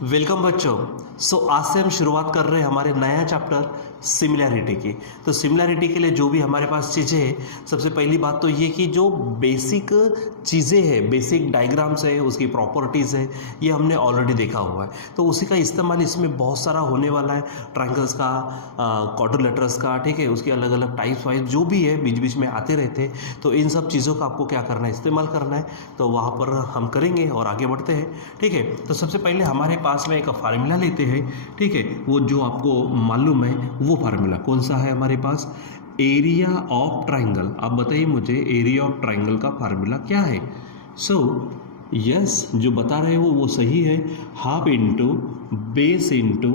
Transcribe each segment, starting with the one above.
Welcome बच्चों। आज से हम शुरुआत कर रहे हैं हमारे नया चैप्टर सिमिलैरिटी की। तो सिमिलैरिटी के लिए जो भी हमारे पास चीज़ें हैं, सबसे पहली बात तो ये कि जो बेसिक चीज़ें हैं, बेसिक डायग्राम्स है, उसकी प्रॉपर्टीज़ है, ये हमने ऑलरेडी देखा हुआ है। तो उसी का इस्तेमाल इसमें बहुत सारा होने वाला है, ट्रायंगल्स का, क्वाड्रिलेटरल्स का, ठीक है, उसके अलग अलग टाइप्स वाइज जो भी है बीच बीच में आते रहते हैं। तो इन सब चीज़ों का आपको क्या करना है, इस्तेमाल करना है। तो वहाँ पर हम करेंगे और आगे बढ़ते हैं, ठीक है। तो सबसे पहले हमारे पास में एक फार्मूला लेते हैं, ठीक है। वो जो आपको मालूम है वो फार्मूला कौन सा है हमारे पास, एरिया ऑफ ट्रायंगल। आप बताइए मुझे एरिया ऑफ ट्रायंगल का फार्मूला क्या है। यस, जो बता रहे हो वो सही है। Half into base into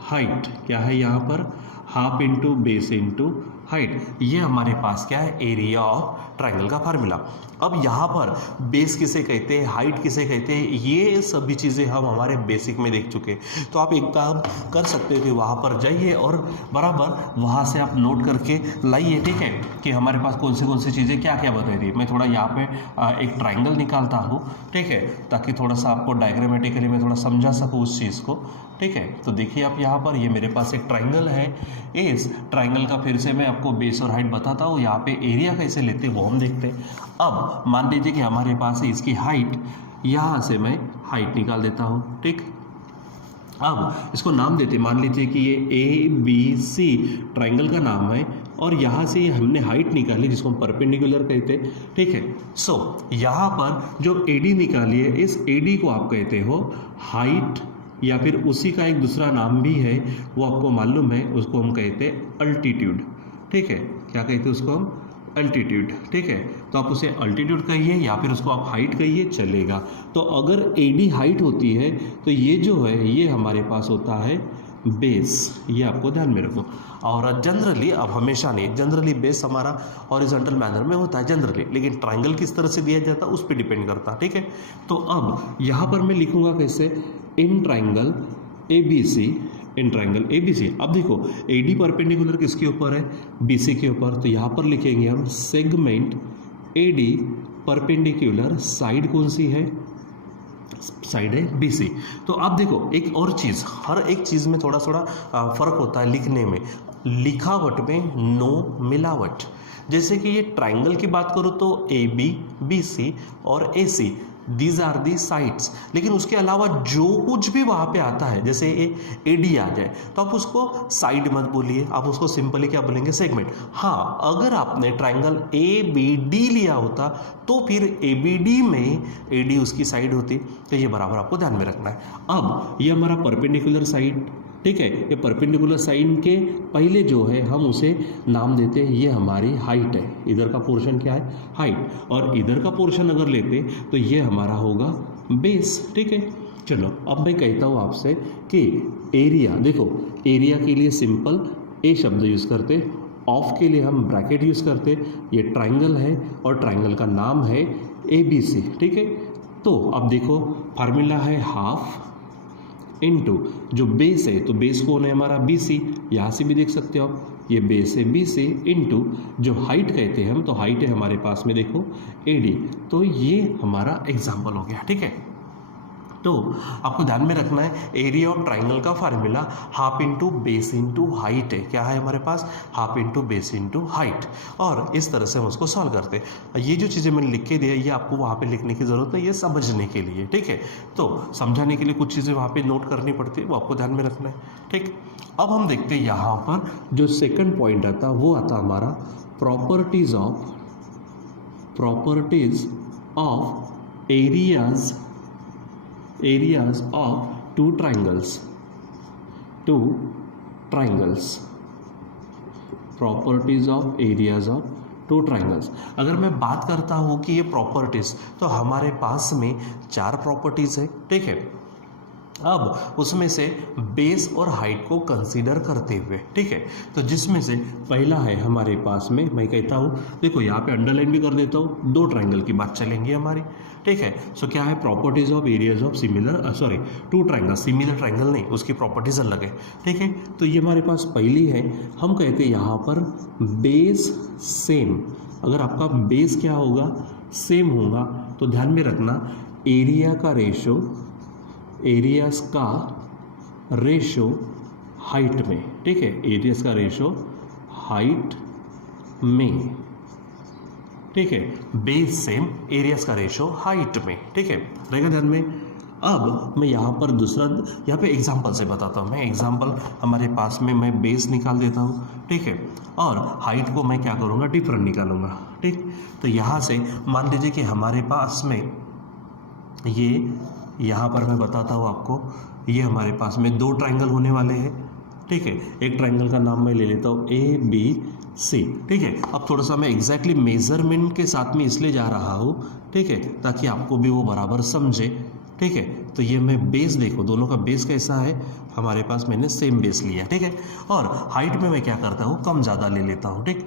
height. क्या है यहाँ पर, half into base into height. ये हमारे पास क्या है, एरिया ऑफ ट्रायंगल का फार्मूला। अब यहाँ पर बेस किसे कहते हैं, हाइट किसे कहते हैं, ये सभी चीज़ें हम हमारे बेसिक में देख चुके हैं। तो आप एक काम कर सकते थे, वहाँ पर जाइए और बराबर वहाँ से आप नोट करके लाइए, ठीक है, कि हमारे पास कौन सी चीज़ें क्या क्या बताई थी। मैं थोड़ा यहाँ पे एक ट्रायंगल निकालता हूँ, ठीक है, ताकि थोड़ा सा आपको डायग्रामेटिकली मैं थोड़ा समझा सकूँ उस चीज़ को, ठीक है। तो देखिए आप यहाँ पर, ये मेरे पास एक ट्रायंगल है। इस ट्रायंगल का फिर से मैं आपको बेस और हाइट बताता हूँ। यहाँ पे एरिया कैसे लेते हैं वो हम देखते हैं। अब मान लीजिए कि हमारे पास है इसकी हाइट, यहाँ से मैं हाइट निकाल देता हूँ, ठीक। अब इसको नाम देते, मान लीजिए कि ये ABC ट्रायंगल का नाम है, और यहाँ से हमने हाइट निकाली जिसको हम परपेंडिकुलर कहते हैं, ठीक है। यहाँ पर जो AD निकाली है, इस AD को आप कहते हो हाइट, या फिर उसी का एक दूसरा नाम भी है, वो आपको मालूम है, उसको हम कहते हैं अल्टीट्यूड, ठीक है। क्या कहते हैं उसको हम, अल्टीट्यूड, ठीक है। तो आप उसे अल्टीट्यूड कहिए या फिर उसको आप हाइट कहिए, चलेगा। तो अगर AD हाइट होती है तो ये जो है ये हमारे पास होता है बेस, ये आपको ध्यान में रखो। और जनरली, अब हमेशा नहीं, जनरली बेस हमारा हॉरिजॉन्टल मैनर में होता है जनरली, लेकिन ट्रायंगल किस तरह से दिया जाता है उस पर डिपेंड करता है, ठीक है। तो अब यहाँ पर मैं लिखूंगा कैसे, in triangle ABC, in triangle ABC। अब देखो AD परपेंडिकुलर किसके ऊपर है, BC के ऊपर। तो यहाँ पर लिखेंगे हम सेगमेंट AD परपेंडिकुलर, साइड कौन सी है, साइड है BC। तो आप देखो एक और चीज़, हर एक चीज़ में थोड़ा थोड़ा फर्क होता है लिखने में, लिखावट में नो मिलावट। जैसे कि ये ट्रायंगल की बात करो तो AB, BC और AC, these are the sides. लेकिन उसके अलावा जो कुछ भी वहाँ पे आता है, जैसे AD आ जाए तो आप उसको साइड मत बोलिए, आप उसको सिंपली क्या बोलेंगे, सेगमेंट। हाँ, अगर आपने ट्रायंगल ABD लिया होता तो फिर ABD में AD उसकी साइड होती। तो ये बराबर आपको ध्यान में रखना है। अब ये हमारा परपेंडिकुलर साइड, ठीक है, ये परपेंडिकुलर साइड के पहले जो है हम उसे नाम देते हैं, ये हमारी हाइट है। इधर का पोर्शन क्या है, हाइट, और इधर का पोर्शन अगर लेते तो ये हमारा होगा बेस, ठीक है। चलो अब मैं कहता हूँ आपसे कि एरिया, देखो एरिया के लिए सिंपल ए शब्द यूज़ करते, ऑफ के लिए हम ब्रैकेट यूज़ करते। ये ट्रायंगल है और ट्रायंगल का नाम है ABC, ठीक है। तो अब देखो फार्मूला है हाफ इनटू जो बेस है, तो बेस कौन है हमारा, BC। यहाँ से भी देख सकते हो आप, ये बेस है BC इनटू जो हाइट कहते हैं हम, तो हाइट है हमारे पास में देखो AD। तो ये हमारा एग्जाम्पल हो गया, ठीक है। तो आपको ध्यान में रखना है एरिया ऑफ ट्रायंगल का formula half into base into height है। क्या है हमारे पास, half into base into height. और इस तरह से हम उसको सॉल्व करते हैं। ये जो चीज़ें मैंने लिख के दिया, ये आपको वहाँ पे लिखने की ज़रूरत है, ये समझने के लिए, ठीक है। तो समझाने के लिए कुछ चीज़ें वहाँ पे नोट करनी पड़ती है, वो आपको ध्यान में रखना है, ठीक। अब हम देखते हैं यहाँ पर जो सेकंड पॉइंट आता वो आता हमारा properties of areas of two triangles, properties of areas of two triangles. अगर मैं बात करता हूँ कि ये प्रॉपर्टीज, तो हमारे पास में 4 प्रॉपर्टीज है, ठीक है। अब उसमें से बेस और हाइट को कंसीडर करते हुए, ठीक है, तो जिसमें से पहला है हमारे पास में, मैं कहता हूँ, देखो यहाँ पे अंडरलाइन भी कर देता हूँ, 2 ट्रायंगल की बात चलेंगी हमारी, ठीक है। क्या है, properties of areas of similar, 2 triangle, similar triangle नहीं, उसकी प्रॉपर्टीज अलग है, ठीक है। तो ये हमारे पास पहली है, हम कहते हैं यहाँ पर बेस सेम। अगर आपका बेस क्या होगा, सेम होगा, तो ध्यान में रखना एरिया का रेशो एरियाज का रेशो हाइट में, ठीक है, एरियाज का रेशो हाइट में, ठीक है, बेस सेम एरियाज का रेशो हाइट में, ठीक है, रहेगा ध्यान में। अब मैं यहाँ पर दूसरा, यहाँ पे एग्जांपल से बताता हूँ। मैं एग्जांपल हमारे पास में मैं बेस निकाल देता हूँ, ठीक है, और हाइट को मैं क्या करूँगा, डिफरेंट निकालूंगा, ठीक। तो यहाँ से मान लीजिए कि हमारे पास में ये, यहाँ पर मैं बताता हूँ आपको, ये हमारे पास में दो ट्राइंगल होने वाले हैं, ठीक है। एक ट्राइंगल का नाम मैं ले लेता हूँ ABC, ठीक है। अब थोड़ा सा मैं एग्जैक्टली मेजरमेंट के साथ में इसलिए जा रहा हूँ, ठीक है, ताकि आपको भी वो बराबर समझे, ठीक है। तो ये मैं बेस, देखो दोनों का बेस कैसा है, हमारे पास मैंने सेम बेस लिया, ठीक है। और हाइट में मैं क्या करता हूँ, कम ज़्यादा ले लेता हूँ, ठीक।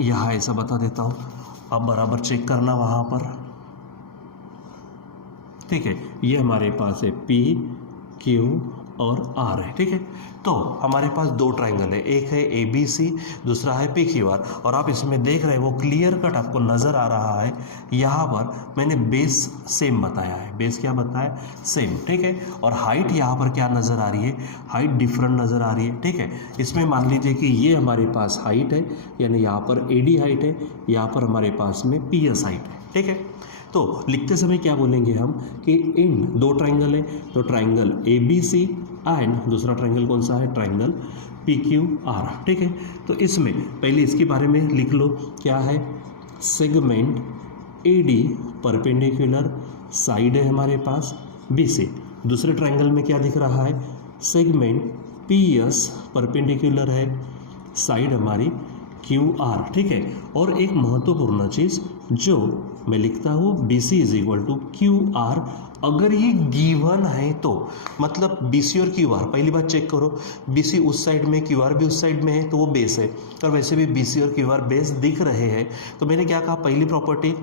यहाँ ऐसा बता देता हूँ, अब बराबर चेक करना वहाँ पर, ठीक है। ये हमारे पास है P, Q और R है, ठीक है। तो हमारे पास दो ट्राइंगल है, एक है ABC, दूसरा है PQR, और आप इसमें देख रहे हैं वो क्लियर कट आपको नज़र आ रहा है। यहाँ पर मैंने बेस सेम बताया है, बेस क्या बताया, सेम, ठीक है। और हाइट यहाँ पर क्या नज़र आ रही है, हाइट डिफरेंट नज़र आ रही है, ठीक है। इसमें मान लीजिए कि ये हमारे पास हाइट है, यानी यहाँ पर AD हाइट है, यहाँ पर हमारे पास में PS हाइट है, ठीक है। तो लिखते समय क्या बोलेंगे हम कि इन दो ट्राइंगल है, तो ट्राइंगल ABC एंड दूसरा ट्राइंगल कौन सा है, ट्राइंगल PQR, ठीक है। तो इसमें पहले इसके बारे में लिख लो, क्या है, सेगमेंट AD परपेंडिकुलर साइड है हमारे पास BC। दूसरे ट्राइंगल में क्या दिख रहा है, सेगमेंट PS परपेंडिकुलर है साइड हमारी QR, ठीक है। और एक महत्वपूर्ण चीज़ जो मैं लिखता हूँ, BC is equal to QR, अगर ये गिवन है तो, मतलब BC और QR, पहली बात चेक करो, BC उस साइड में, QR भी उस साइड में है, तो वो बेस है। और वैसे भी BC और QR बेस दिख रहे हैं, तो मैंने क्या कहा, पहली प्रॉपर्टी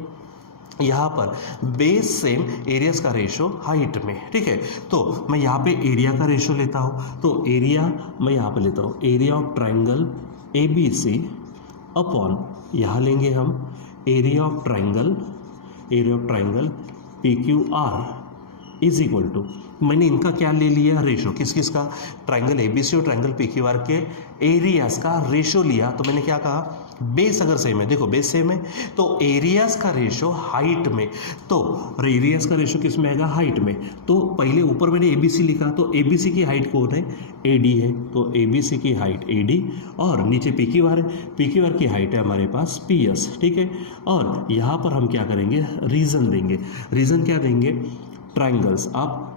यहाँ पर बेस सेम एरियाज का रेशो हाइट में, ठीक है। तो मैं यहाँ पे एरिया का रेशो लेता हूँ, तो एरिया मैं यहाँ पे लेता हूँ, area of triangle ABC upon, यहाँ लेंगे हम area of triangle PQR is equal to, मैंने इनका क्या ले लिया, रेशो, किस किस का, ट्राइंगल ABC और ट्राइंगल PQR के एरियाज का रेशो लिया। तो मैंने क्या कहा, बेस अगर सेम है, देखो बेस सेम है, तो एरियाज का रेशो हाइट में, तो एरियाज का रेशो किस में आएगा, हाइट में। तो पहले ऊपर मैंने ABC लिखा, तो ABC की हाइट कौन है, AD है, तो ABC की हाइट AD, और नीचे PQR है, PQR की हाइट है हमारे पास PS, ठीक है। और यहाँ पर हम क्या करेंगे, रीजन देंगे, रीजन क्या देंगे, ट्राइंगल्स। आप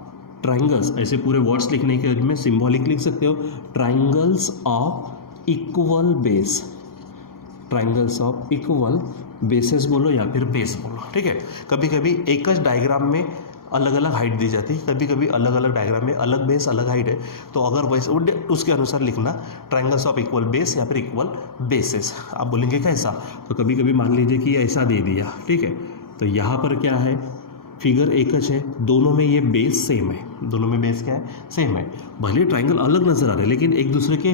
ट्राइंगल्स ऐसे पूरे वर्ड्स लिखने के में सिंबॉलिक लिख सकते हो, triangles of equal base, triangles of equal bases बोलो या फिर बेस बोलो, ठीक है। कभी कभी एक ज डायग्राम में अलग अलग हाइट दी जाती है, कभी कभी अलग अलग डायग्राम में अलग बेस अलग हाइट है, तो अगर वैसे उसके अनुसार लिखना, ट्राइंगल्स ऑफ इक्वल बेस या फिर इक्वल बेसेस। आप बोलेंगे कैसा, तो कभी कभी मान लीजिए कि ऐसा दे दिया, ठीक है। तो यहाँ पर क्या है, फिगर एक है, दोनों में ये बेस सेम है, दोनों में बेस क्या है, सेम है। भले ट्राइंगल अलग नजर आ रहे हैं, लेकिन एक दूसरे के,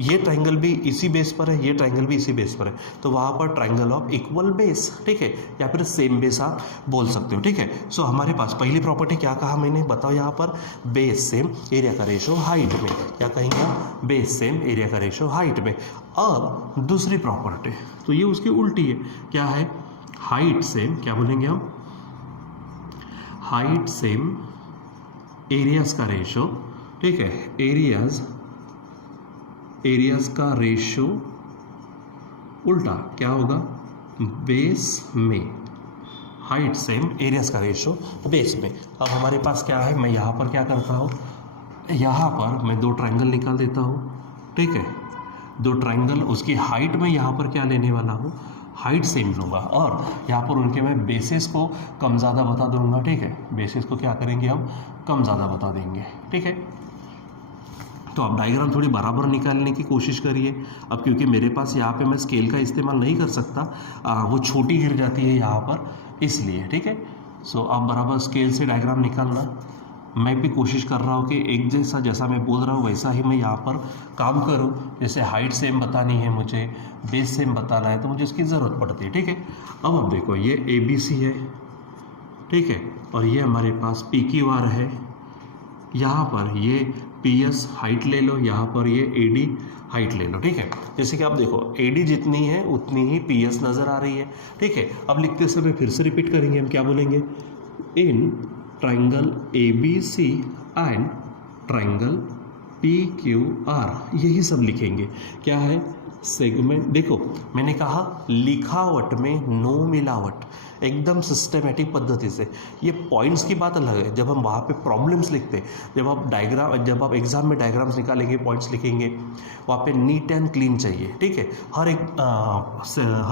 ये ट्राइंगल भी इसी बेस पर है, ये ट्राइंगल भी इसी बेस पर है, तो वहाँ पर ट्राइंगल ऑफ इक्वल बेस, ठीक है, या फिर सेम बेस आप बोल सकते हो, ठीक है। सो हमारे पास पहली प्रॉपर्टी क्या कहा मैंने, बताओ यहाँ पर, बेस सेम एरिया का रेशो हाइट में, क्या कहेंगे, बेस सेम एरिया का रेशो हाइट में। अब दूसरी प्रॉपर्टी, तो ये उसकी उल्टी है, क्या है, हाइट सेम, क्या बोलेंगे हम, हाइट सेम एरियाज का रेशो, ठीक है, एरियाज का रेशो उल्टा क्या होगा, बेस में, हाइट सेम एरियाज का रेशो बेस में। अब हमारे पास क्या है, मैं यहाँ पर क्या करता हूँ, यहाँ पर मैं दो ट्राइंगल निकाल देता हूँ, ठीक है, दो ट्राइंगल, उसकी हाइट में यहाँ पर क्या लेने वाला हूँ, हाइट सेम लूँगा, और यहाँ पर उनके मैं बेसिस को कम ज़्यादा बता दूँगा, ठीक है, बेसिस को क्या करेंगे हम, कम ज़्यादा बता देंगे, ठीक है। तो आप डायग्राम थोड़ी बराबर निकालने की कोशिश करिए। अब क्योंकि मेरे पास यहाँ पे मैं स्केल का इस्तेमाल नहीं कर सकता, वो छोटी गिर जाती है यहाँ पर, इसलिए, ठीक है। सो आप बराबर स्केल से डायग्राम निकालना, मैं भी कोशिश कर रहा हूँ कि एक जैसा मैं बोल रहा हूँ वैसा ही मैं यहाँ पर काम करूँ। जैसे हाइट सेम बतानी है मुझे, बेस सेम बताना है, तो मुझे इसकी ज़रूरत पड़ती है, ठीक है। अब देखो ये ABC है, ठीक है, और ये हमारे पास पी क्यू आर है। यहाँ पर ये पी एस हाइट ले लो, यहाँ पर ये ए डी हाइट ले लो, ठीक है। जैसे कि आप देखो ए डी जितनी है उतनी ही पी एस नज़र आ रही है, ठीक है। अब लिखते समय फिर से रिपीट करेंगे, हम क्या बोलेंगे, in triangle A B C and triangle P Q R, यही सब लिखेंगे। क्या है, सेगमेंट। देखो मैंने कहा लिखावट में नो मिलावट, एकदम सिस्टमेटिक पद्धति से। ये पॉइंट्स की बात अलग है, जब हम वहाँ पे प्रॉब्लम्स लिखते हैं, जब आप एग्जाम में डायग्राम्स निकालेंगे, पॉइंट्स लिखेंगे, वहाँ पे नीट एंड क्लीन चाहिए, ठीक है, हर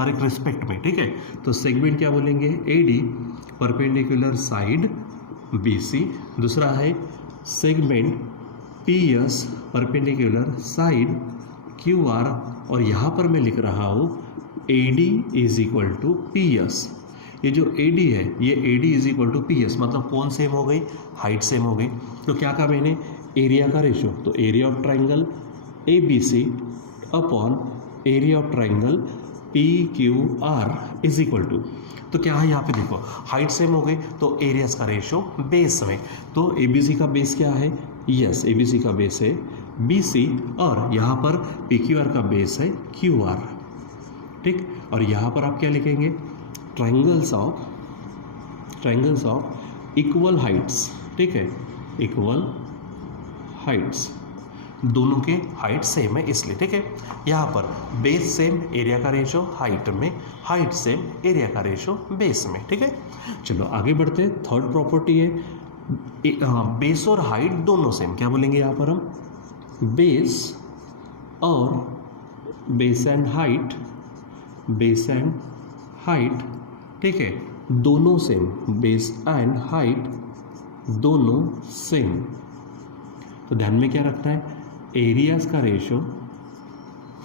एक रिस्पेक्ट में, ठीक है। तो सेगमेंट क्या बोलेंगे, A D perpendicular side B C. दूसरा है segment P S perpendicular side Q R, और यहाँ पर मैं लिख रहा हूँ A D is equal to P S. ये जो ए डी है, ये A D is equal to P S, मतलब कौन सेम हो गई, हाइट सेम हो गई। तो क्या कहा मैंने, एरिया का रेशो, तो area of triangle A B C upon area of triangle P Q R is equal to, तो क्या है यहाँ पे देखो हाइट सेम हो गई, तो एरियाज का रेशो बेस में। तो ए बी सी का बेस क्या है, यस ए बी सी का बेस है बी सी, और यहाँ पर पी क्यू आर का बेस है क्यू आर, ठीक। और यहाँ पर आप क्या लिखेंगे, ट्राइंगल्स ऑफ इक्वल हाइट्स, ठीक है, इक्वल हाइट्स, दोनों के हाइट सेम है इसलिए, ठीक है। यहाँ पर बेस सेम, एरिया का रेशो हाइट में, हाइट सेम, एरिया का रेशो बेस में, ठीक है। चलो आगे बढ़ते हैं। थर्ड प्रॉपर्टी है बेस और हाइट दोनों सेम। क्या बोलेंगे यहाँ पर हम, बेस और बेस एंड हाइट, ठीक है, दोनों सेम, बेस एंड हाइट दोनों सेम। तो ध्यान में क्या रखना है, एरियाज का रेशो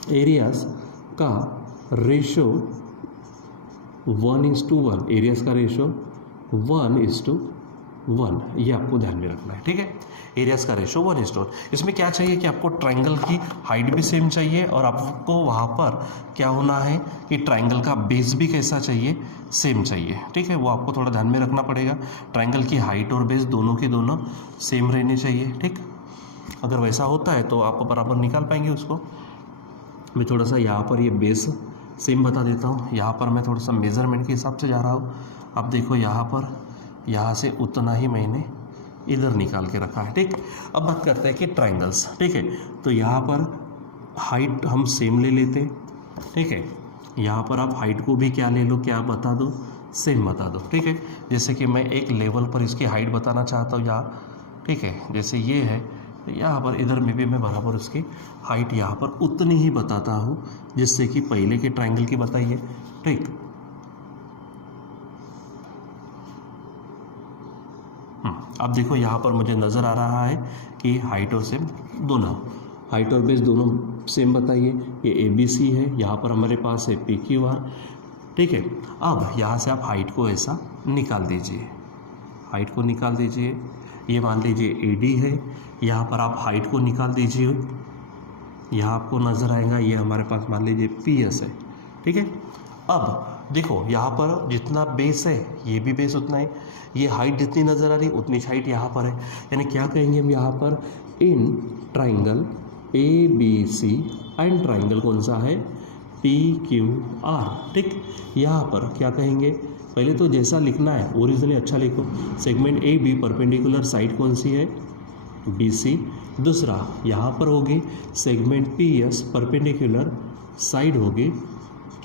1:1, एरियाज का रेशो 1:1, ये आपको ध्यान में रखना है, ठीक है। एरियाज का रेशो 1:1। इसमें क्या चाहिए कि आपको ट्राइंगल की हाइट भी सेम चाहिए, और आपको वहाँ पर क्या होना है कि ट्राइंगल का बेस भी कैसा चाहिए, सेम चाहिए, ठीक है। वो आपको थोड़ा ध्यान में रखना पड़ेगा, ट्राइंगल की हाइट और बेस दोनों के दोनों सेम रहने चाहिए, ठीक। अगर वैसा होता है तो आप बराबर निकाल पाएंगे उसको। मैं थोड़ा सा यहाँ पर ये बेस सेम बता देता हूँ, यहाँ पर मैं थोड़ा सा मेज़रमेंट के हिसाब से जा रहा हूँ। अब देखो यहाँ पर, यहाँ से उतना ही मैंने इधर निकाल के रखा है, ठीक। अब बात करते हैं कि ट्राइंगल्स, ठीक है। तो यहाँ पर हाइट हम सेम ले लेते, ठीक है। यहाँ पर आप हाइट को भी क्या ले लो, क्या बता दो, सेम बता दो, ठीक है। जैसे कि मैं एक लेवल पर इसकी हाइट बताना चाहता हूँ यहाँ, ठीक है, जैसे ये है, यहाँ पर इधर में भी मैं बराबर उसकी हाइट यहाँ पर उतनी ही बताता हूँ जिससे कि पहले के ट्राइंगल की बताइए, ठीक। अब देखो यहाँ पर मुझे नज़र आ रहा है कि हाइट और सेम दोनों, हाइट और बेस दोनों सेम बताइए। ये ए बी सी है, यहाँ पर हमारे पास है पी क्यू आर, ठीक है। अब यहाँ से आप हाइट को ऐसा निकाल दीजिए, हाइट को निकाल दीजिए। ये मान लीजिए ए डी है, यहाँ पर आप हाइट को निकाल दीजिए, यहाँ आपको नज़र आएगा ये हमारे पास मान लीजिए पी एस है, ठीक है। अब देखो यहाँ पर जितना बेस है ये भी बेस उतना है, ये हाइट जितनी नज़र आ रही उतनी हाइट यहाँ पर है, यानी क्या कहेंगे हम यहाँ पर, in triangle A B C and triangle कौन सा है, पी क्यू आर, ठीक। यहाँ पर क्या कहेंगे, पहले तो जैसा लिखना है ओरिजिनली अच्छा लिखो, segment A B perpendicular side कौन सी है, बी सी। दूसरा यहाँ पर होगी segment P S perpendicular side होगी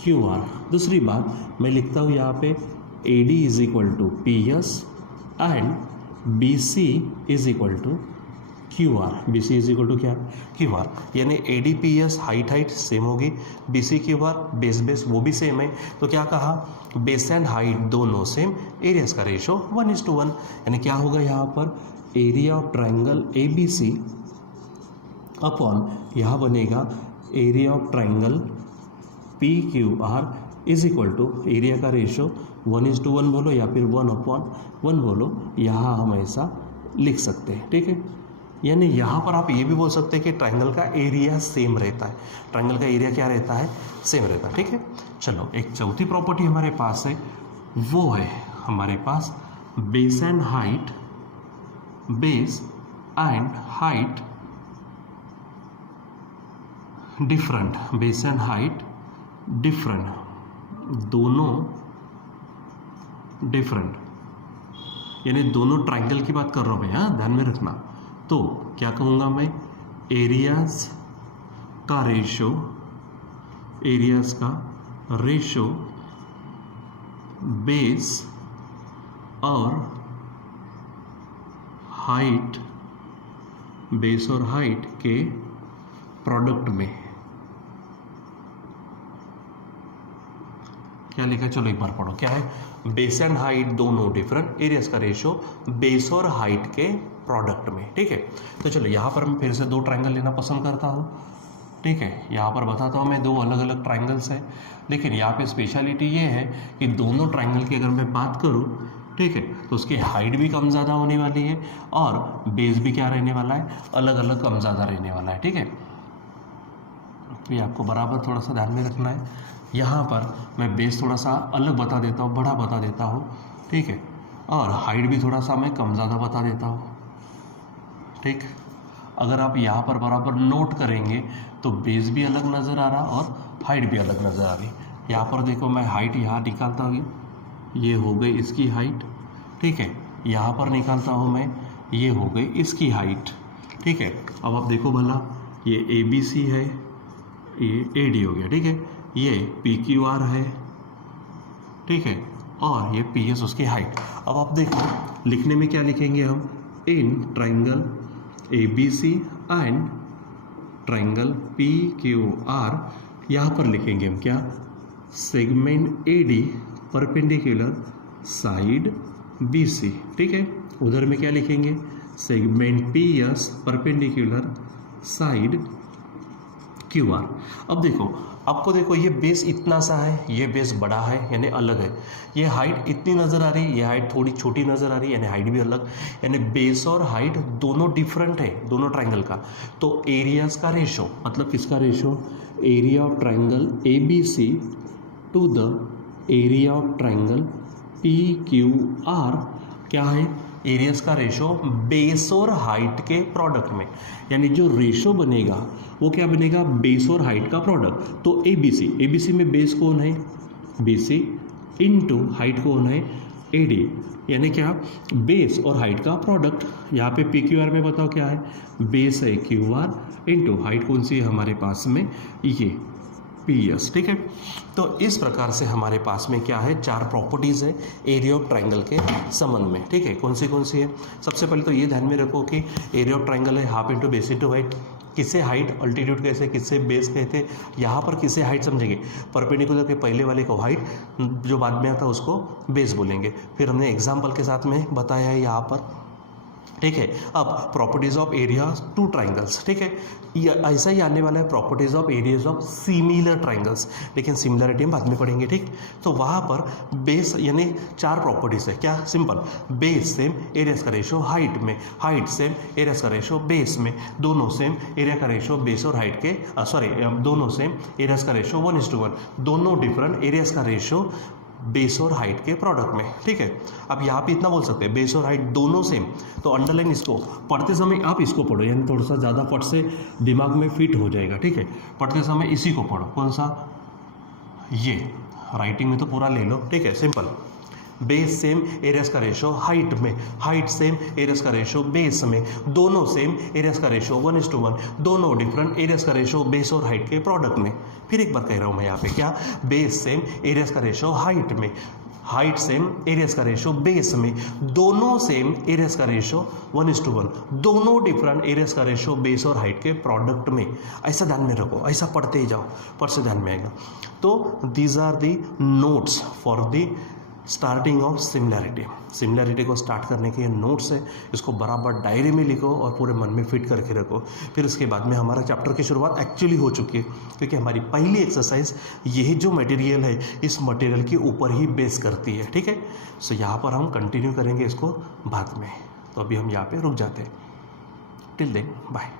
क्यू आर। दूसरी बात मैं लिखता हूँ यहाँ पे A D is equal to P S and B C is equal to Q R, B C is equal to क्या, क्यू आर, यानी A D P S height same होगी, B C Q R base वो भी same है। तो क्या कहा, base and height दोनों सेम, एरियाज का रेशो 1:1, यानी क्या होगा यहाँ पर, area of triangle A B C upon यहाँ बनेगा area of triangle P Q R is equal to area का रेशो 1:1 बोलो या फिर 1/1 बोलो, यहाँ हम ऐसा लिख सकते हैं, ठीक है। यानी यहाँ पर आप ये भी बोल सकते हैं कि ट्राइंगल का एरिया सेम रहता है, ट्राइंगल का एरिया क्या रहता है, सेम रहता है, ठीक है। चलो एक चौथी प्रॉपर्टी हमारे पास है, वो है हमारे पास base and height, base and height different, base and height different, दोनों डिफरेंट, यानी दोनों ट्राइंगल की बात कर रहा हूं मैं, हाँ ध्यान में रखना। तो क्या कहूंगा मैं, एरियाज का रेशो, एरियाज का रेशो बेस और हाइट, बेस और हाइट के प्रोडक्ट में क्या लिखा है, चलो एक बार पढ़ो। क्या है, बेस एंड हाइट दोनों डिफरेंट, एरियाज का रेशो बेस और हाइट के प्रोडक्ट में। ठीक है, तो चलो यहाँ पर मैं फिर से दो ट्राइंगल लेना पसंद करता हूँ। ठीक है, यहाँ पर बताता हूँ मैं, दो अलग अलग ट्राइंगल्स हैं, लेकिन यहाँ पे स्पेशलिटी ये है कि दोनों ट्राइंगल की अगर मैं बात करूँ, ठीक है, तो उसकी हाइट भी कम ज़्यादा होने वाली है और बेस भी क्या रहने वाला है, अलग अलग कम ज़्यादा रहने वाला है। ठीक है, तो ये आपको बराबर थोड़ा सा ध्यान में रखना है। यहाँ पर मैं बेस थोड़ा सा अलग बता देता हूँ, बड़ा बता देता हूँ, ठीक है, और हाइट भी थोड़ा सा मैं कम ज़्यादा बता देता हूँ। ठीक, अगर आप यहाँ पर बराबर नोट करेंगे तो बेस भी अलग नज़र आ रहा और हाइट भी अलग नज़र आ रही। यहाँ पर देखो, मैं हाइट यहाँ निकालता हूँ, ये हो गई इसकी हाइट। ठीक है, यहाँ पर निकालता हूँ मैं, ये हो गई इसकी हाइट। ठीक है, अब आप देखो भला, ये ABC है, ये AD हो गया। ठीक है, ये PQR है, ठीक है, और ये PS उसकी हाइट। अब आप देखो लिखने में क्या लिखेंगे हम, in triangle ABC and triangle PQR, यहाँ पर लिखेंगे हम क्या, segment AD perpendicular side BC। ठीक है, उधर में क्या लिखेंगे, segment PS perpendicular side QR। अब देखो, आपको देखो ये बेस इतना सा है, ये बेस बड़ा है यानी अलग है, ये हाइट इतनी नज़र आ रही है, ये हाइट थोड़ी छोटी नज़र आ रही है यानी हाइट भी अलग, यानी बेस और हाइट दोनों डिफरेंट है दोनों ट्राइंगल का। तो एरियाज का रेशो, मतलब किसका ratio, area of triangle ABC to the area of triangle PQR क्या है, एरियाज का रेशो बेस और हाइट के प्रोडक्ट में, यानी जो रेशो बनेगा वो क्या बनेगा, बेस और हाइट का प्रोडक्ट। तो ABC में बेस कौन है, BC, इनटू हाइट कौन है, AD, यानी क्या, बेस और हाइट का प्रोडक्ट। यहाँ पे PQR में बताओ क्या है, बेस है QR इनटू हाइट कौन सी है हमारे पास में, ये PS। ठीक है, तो इस प्रकार से हमारे पास में क्या है, चार प्रॉपर्टीज़ है एरिया ऑफ ट्राइंगल के संबंध में। ठीक है, कौन सी है, सबसे पहले तो ये ध्यान में रखो कि एरिया ऑफ ट्राइंगल है half into base into height. किससे हाइट, अल्टीट्यूड कैसे, किससे बेस कहते, यहाँ पर किससे हाइट समझेंगे, परपेंडिकुलर के पहले वाले को हाइट, जो बाद में आता है उसको बेस बोलेंगे। फिर हमने एग्जाम्पल के साथ में बताया है यहाँ पर। ठीक है, अब properties of area two triangles. ठीक है, ऐसा ही आने वाला है properties of areas of similar triangles, लेकिन सिमिलरिटी हम बाद में पढ़ेंगे। ठीक, तो वहाँ पर बेस यानी चार प्रॉपर्टीज है, क्या, सिंपल, बेस सेम, एरियाज का रेशो हाइट में, हाइट सेम, एरियाज का रेशो बेस में, दोनों सेम, एरिया का रेशो बेस और हाइट के दोनों सेम, एरियाज का रेशो 1:1, दोनों डिफरेंट, एरियाज का रेशो बेस और हाइट के प्रोडक्ट में। ठीक है, अब यहाँ पे इतना बोल सकते हैं, बेस और हाइट दोनों सेम, तो अंडरलाइन इसको पढ़ते समय आप इसको पढ़ो, यानी थोड़ा सा ज़्यादा फट से दिमाग में फिट हो जाएगा। ठीक है, पढ़ते समय इसी को पढ़ो, कौन सा, ये राइटिंग में तो पूरा ले लो। ठीक है, सिंपल, बेस सेम, एरियाज का रेशो हाइट में, हाइट सेम, एरियाज का रेशो बेस में, दोनों सेम, एरियाज का रेशो 1:1, दोनों डिफरेंट, एरियाज का रेशो बेस और हाइट के प्रोडक्ट में। फिर एक बार कह रहा हूँ मैं यहाँ पे, क्या, बेस सेम, एरियाज का रेशो हाइट में, हाइट सेम, एरियाज का रेशो बेस में, दोनों सेम, एरियाज का रेशो 1:1, दोनों डिफरेंट, एरियाज का रेशो बेस और हाइट के प्रोडक्ट में। ऐसा ध्यान में रखो, ऐसा पढ़ते ही जाओ, पर से ध्यान में आएगा। तो these are the notes for the starting of similarity. Similarity को स्टार्ट करने के ये नोट्स है, इसको बराबर डायरी में लिखो और पूरे मन में फिट करके रखो। फिर उसके बाद में हमारा चैप्टर की शुरुआत एक्चुअली हो चुकी है, क्योंकि हमारी पहली एक्सरसाइज यही जो मटेरियल है इस मटेरियल के ऊपर ही बेस करती है। ठीक है, सो यहाँ पर हम कंटिन्यू करेंगे इसको बाद में, तो अभी हम यहाँ पे रुक जाते हैं। Till then bye.